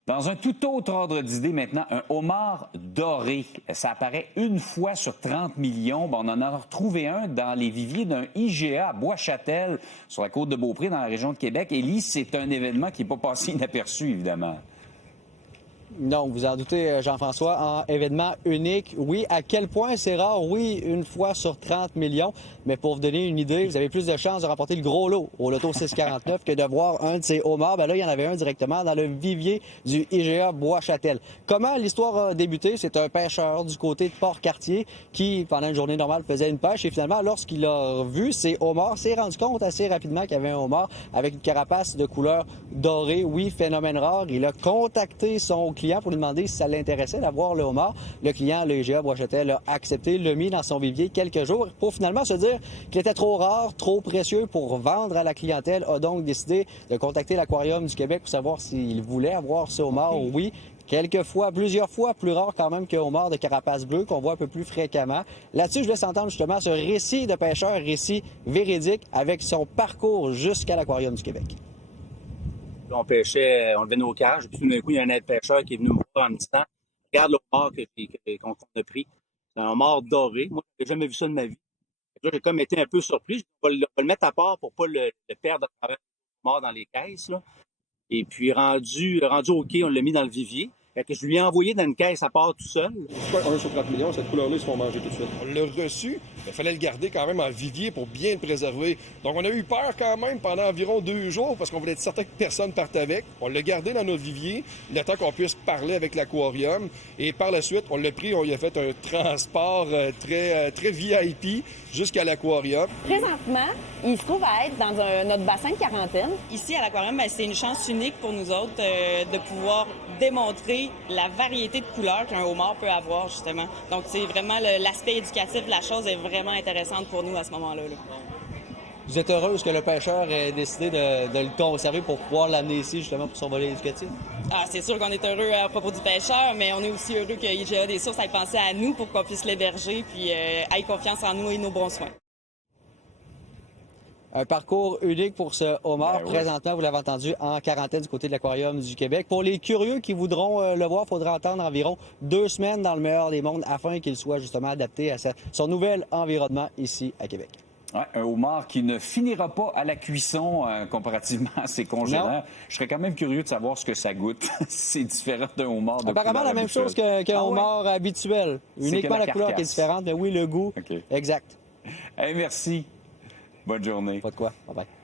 Dans un tout autre ordre d'idée maintenant, un homard doré. Ça apparaît une fois sur 30 millions. Bon, on en a retrouvé un dans les viviers d'un IGA à Bois-Châtel, sur la côte de Beaupré, dans la région de Québec. Élie, c'est un événement qui n'est pas passé inaperçu, évidemment. Non, vous en doutez, Jean-François, en événement unique. Oui, à quel point c'est rare? Oui, une fois sur 30 millions. Mais pour vous donner une idée, vous avez plus de chances de remporter le gros lot au loto 649 que de voir un de ces homards. Ben là, il y en avait un directement dans le vivier du IGA Bois-Châtel. Comment l'histoire a débuté? C'est un pêcheur du côté de Port-Cartier qui, pendant une journée normale, faisait une pêche. Et finalement, lorsqu'il a vu ces homards, s'est rendu compte assez rapidement qu'il y avait un homard avec une carapace de couleur dorée. Oui, phénomène rare. Il a contacté son client pour lui demander si ça l'intéressait d'avoir le homard. Le client, le IGA Bois-Châtel, a accepté, l'a mis dans son vivier quelques jours pour finalement se dire qu'il était trop rare, trop précieux pour vendre à la clientèle. A donc décidé de contacter l'Aquarium du Québec pour savoir s'il voulait avoir ce homard. Oui, quelquefois, plusieurs fois plus rare quand même qu'un homard de carapace bleue qu'on voit un peu plus fréquemment. Là-dessus, je laisse entendre justement ce récit de pêcheur, récit véridique avec son parcours jusqu'à l'Aquarium du Québec. On pêchait, on levait nos cages, puis tout d'un coup, il y a un aide-pêcheur qui est venu me voir en me disant regarde le homard qu'on a pris. C'est un homard doré. Moi, je n'avais jamais vu ça de ma vie. Là, j'ai comme été un peu surpris. On va le mettre à part pour ne pas le perdre à travers le homard dans les caisses. Là. Et puis, rendu OK, on l'a mis dans le vivier. Fait que je lui ai envoyé dans une caisse à part tout seul. Pourquoi 1 sur 30 millions, cette couleur-là, ils se font manger tout de suite? On l'a reçu, mais il fallait le garder quand même en vivier pour bien le préserver. Donc, on a eu peur quand même pendant environ 2 jours parce qu'on voulait être certain que personne parte avec. On l'a gardé dans notre vivier, le temps qu'on puisse parler avec l'aquarium. Et par la suite, on l'a pris, on y a fait un transport très VIP jusqu'à l'aquarium. Présentement, il se trouve à être dans notre bassin de quarantaine. Ici, à l'aquarium, c'est une chance unique pour nous autres de pouvoir démontrer la variété de couleurs qu'un homard peut avoir, justement. Donc, c'est vraiment l'aspect éducatif de la chose est vraiment intéressante pour nous à ce moment-là. Là. Vous êtes heureuse que le pêcheur ait décidé de le conserver pour pouvoir l'amener ici, justement, pour son volet éducatif? Ah, c'est sûr qu'on est heureux à propos du pêcheur, mais on est aussi heureux que IGA des Sources ait pensé à nous pour qu'on puisse l'héberger puis ait confiance en nous et nos bons soins. Un parcours unique pour ce homard. Ben oui. Présentement, vous l'avez entendu, en quarantaine du côté de l'Aquarium du Québec. Pour les curieux qui voudront le voir, il faudra attendre environ 2 semaines dans le meilleur des mondes afin qu'il soit justement adapté à son nouvel environnement ici à Québec. Ouais, un homard qui ne finira pas à la cuisson comparativement à ses congénères. Non. Je serais quand même curieux de savoir ce que ça goûte. C'est différent d'un homard de Apparemment, couleur la même habituelle. chose qu'un Ah ouais? homard habituel. C'est Uniquement que la la couleur qui est carcasse. différente, mais oui, le goût. OK. Exact. Hey, merci. Bonne journée. Pas de quoi. Bye bye.